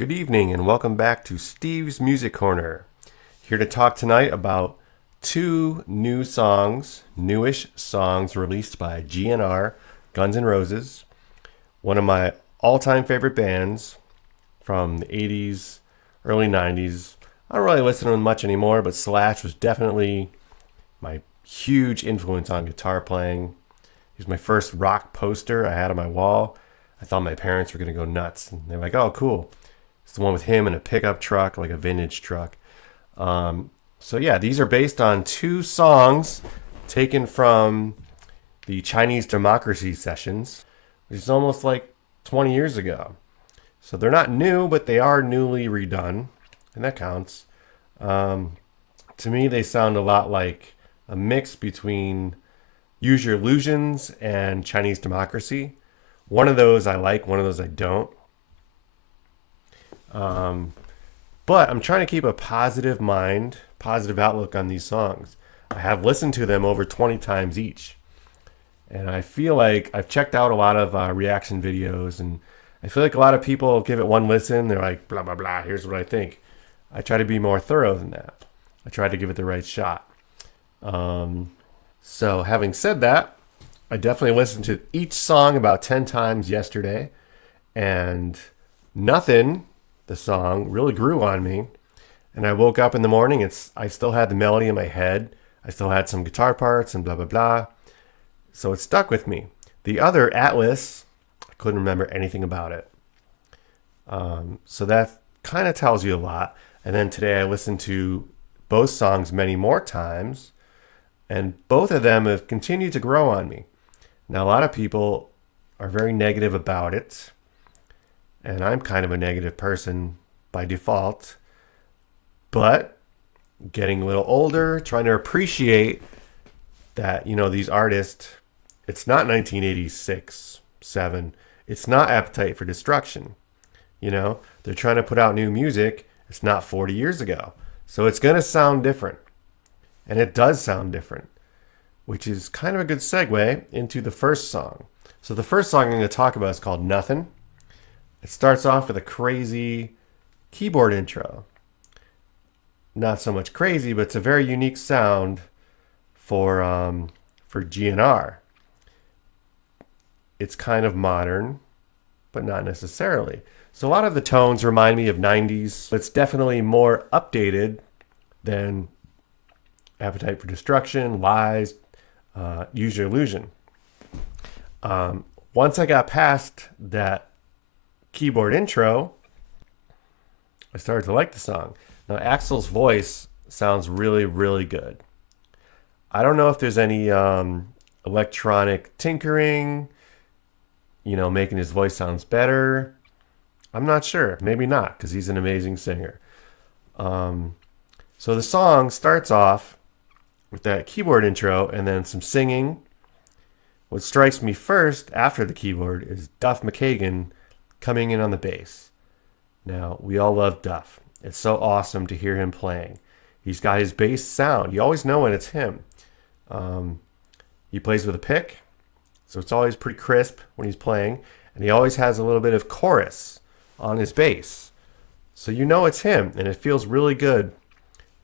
Good evening and welcome back to Steve's Music Corner. Here to talk tonight about two new songs, newish songs released by GNR, Guns N' Roses, one of my all-time favorite bands from the 80s, early 90s. I don't really listen to them much anymore, but Slash was definitely my huge influence on guitar playing. He was my first rock poster I had on my wall. I thought my parents were going to go nuts. And they're like, oh, cool. It's the one with him in a pickup truck, like a vintage truck. So these are based on two songs taken from the Chinese Democracy Sessions, which is almost like 20 years ago. So they're not new, but they are newly redone, and that counts. To me, they sound a lot like a mix between Use Your Illusions and Chinese Democracy. One of those I like, one of those I don't. But I'm trying to keep a positive mind, positive outlook on these songs. I have listened to them over 20 times each. And I feel like I've checked out a lot of reaction videos, and I feel like a lot of people give it one listen. They're like, blah, blah, blah, here's what I think. I try to be more thorough than that. I try to give it the right shot. So having said that, I definitely listened to each song about 10 times yesterday. And Nothing, the song, really grew on me. And I woke up in the morning, I still had the melody in my head. I still had some guitar parts and blah, blah, blah. So it stuck with me. The other, Atlas, I couldn't remember anything about it. So that kind of tells you a lot. And then today I listened to both songs many more times. And both of them have continued to grow on me. Now, a lot of people are very negative about it. And I'm kind of a negative person by default. But getting a little older, trying to appreciate that, these artists, it's not 1986, 7. It's not Appetite for Destruction. They're trying to put out new music. It's not 40 years ago. So it's going to sound different. And it does sound different, which is kind of a good segue into the first song. So the first song I'm going to talk about is called Nothing. It starts off with a crazy keyboard intro. Not so much crazy, but it's a very unique sound for GNR. It's kind of modern, but not necessarily. So a lot of the tones remind me of 90s. It's definitely more updated than Appetite for Destruction, Lies, Use Your Illusion. Once I got past that keyboard intro, I started to like the song. Now, Axl's voice sounds really, really good. I don't know if there's any electronic tinkering, making his voice sounds better. I'm not sure. Maybe not, because he's an amazing singer. So the song starts off with that keyboard intro and then some singing. What strikes me first after the keyboard is Duff McKagan coming in on the bass. Now, we all love Duff. It's so awesome to hear him playing. He's got his bass sound. You always know when it's him. He plays with a pick, so it's always pretty crisp when he's playing. And he always has a little bit of chorus on his bass. So you know it's him, and it feels really good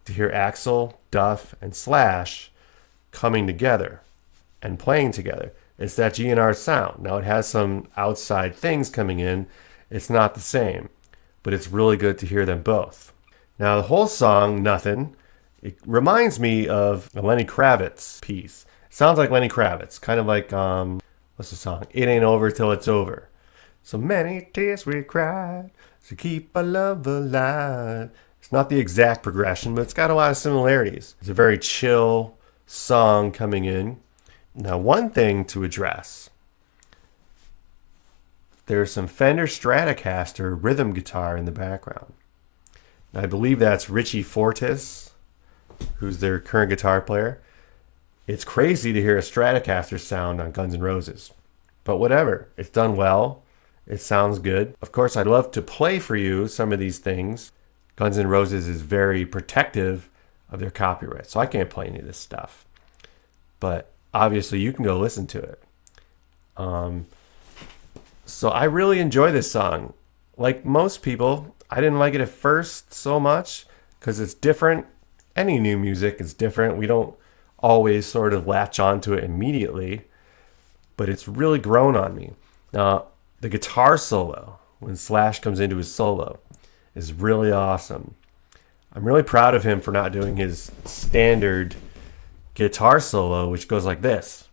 to hear Axl, Duff, and Slash coming together and playing together. It's that GNR sound. Now it has some outside things coming in. It's not the same, but it's really good to hear them both. Now the whole song, Nothing, it reminds me of a Lenny Kravitz piece. It sounds like Lenny Kravitz, kind of like, what's the song? It Ain't Over Till It's Over. So many tears we cried to keep our love alive. It's not the exact progression, but it's got a lot of similarities. It's a very chill song coming in. Now, one thing to address. There's some Fender Stratocaster rhythm guitar in the background. Now, I believe that's Richie Fortis, who's their current guitar player. It's crazy to hear a Stratocaster sound on Guns N' Roses. But whatever, it's done well. It sounds good. Of course, I'd love to play for you some of these things. Guns N' Roses is very protective of their copyright, so I can't play any of this stuff. But obviously, you can go listen to it. So I really enjoy this song. Like most people, I didn't like it at first so much because it's different. Any new music is different. We don't always sort of latch onto it immediately, but it's really grown on me. Now, the guitar solo, when Slash comes into his solo, is really awesome. I'm really proud of him for not doing his standard guitar solo, which goes like this.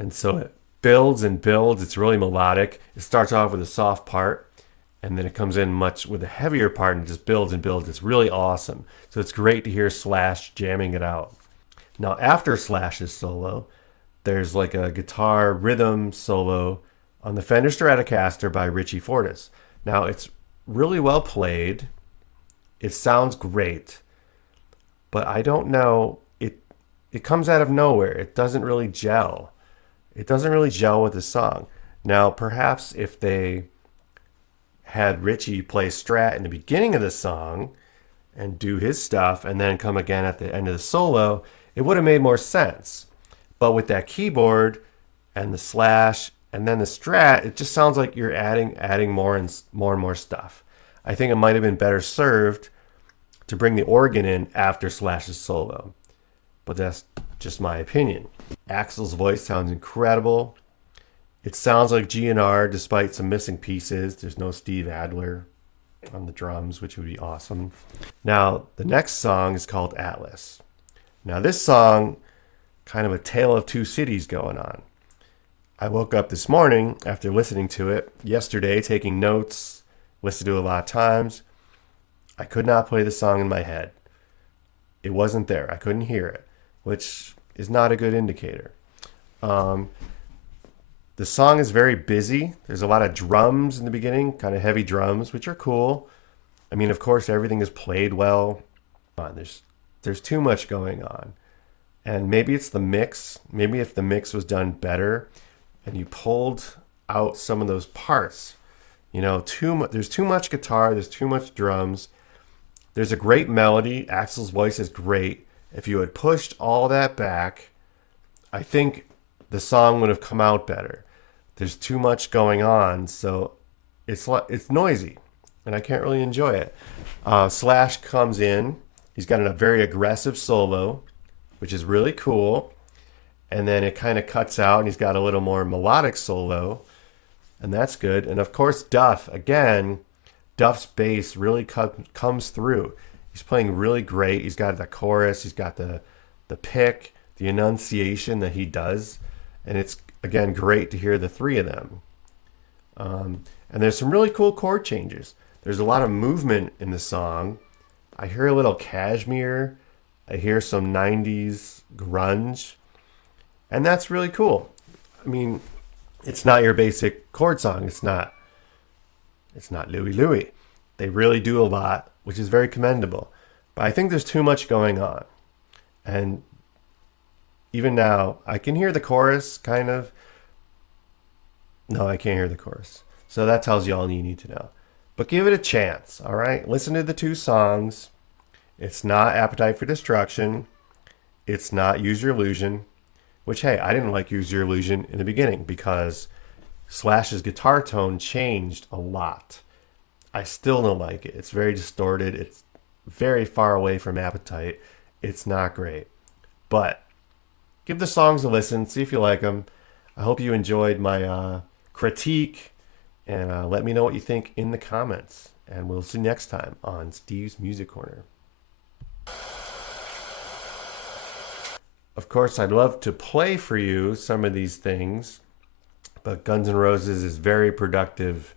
And so it builds and builds. It's really melodic. It starts off with a soft part, and then it comes in much with a heavier part and just builds and builds. It's really awesome. So it's great to hear Slash jamming it out. Now, after Slash's solo, there's like a guitar rhythm solo on the Fender Stratocaster by Richie Fortus. Now, it's really well played. It sounds great, but I don't know. It comes out of nowhere. It doesn't really gel. It doesn't really gel with the song. Now, perhaps if they had Richie play Strat in the beginning of the song and do his stuff and then come again at the end of the solo, it would have made more sense. But with that keyboard and the Slash and then the Strat, it just sounds like you're adding more and more stuff. I think it might have been better served to bring the organ in after Slash's solo. But that's just my opinion. Axl's voice sounds incredible. It sounds like GNR despite some missing pieces. There's no Steve Adler on the drums, which would be awesome. Now, the next song is called Atlas. Now, this song, kind of a tale of two cities going on. I woke up this morning after listening to it yesterday, taking notes, listened to it a lot of times. I could not play the song in my head. It wasn't there. I couldn't hear it, which is not a good indicator. The song is very busy. There's a lot of drums in the beginning, kind of heavy drums, which are cool. I mean, of course, everything is played well. There's too much going on. And maybe it's the mix. Maybe if the mix was done better and you pulled out some of those parts, there's too much guitar, there's too much drums. There's a great melody. Axl's voice is great. If you had pushed all that back, I think the song would have come out better. There's too much going on, so it's noisy, and I can't really enjoy it. Slash comes in. He's got a very aggressive solo, which is really cool. And then it kind of cuts out, and he's got a little more melodic solo, and that's good. And of course, Duff's bass really comes through. He's playing really great. He's got the chorus. He's got the pick, the enunciation that he does. And it's, again, great to hear the three of them. And there's some really cool chord changes. There's a lot of movement in the song. I hear a little Kashmir. I hear some 90s grunge. And that's really cool. I mean, it's not your basic chord song. It's not Louie Louie. They really do a lot, which is very commendable. But I think there's too much going on. And even now, I can hear the chorus, kind of. No, I can't hear the chorus. So that tells you all you need to know. But give it a chance, all right? Listen to the two songs. It's not Appetite for Destruction. It's not Use Your Illusion. Which, hey, I didn't like Use Your Illusion in the beginning because Slash's guitar tone changed a lot. I still don't like it. It's very distorted. It's very far away from Appetite. It's not great. But give the songs a listen. See if you like them. I hope you enjoyed my critique. And let me know what you think in the comments. And we'll see you next time on Steve's Music Corner. Of course, I'd love to play for you some of these things. But Guns N' Roses is very productive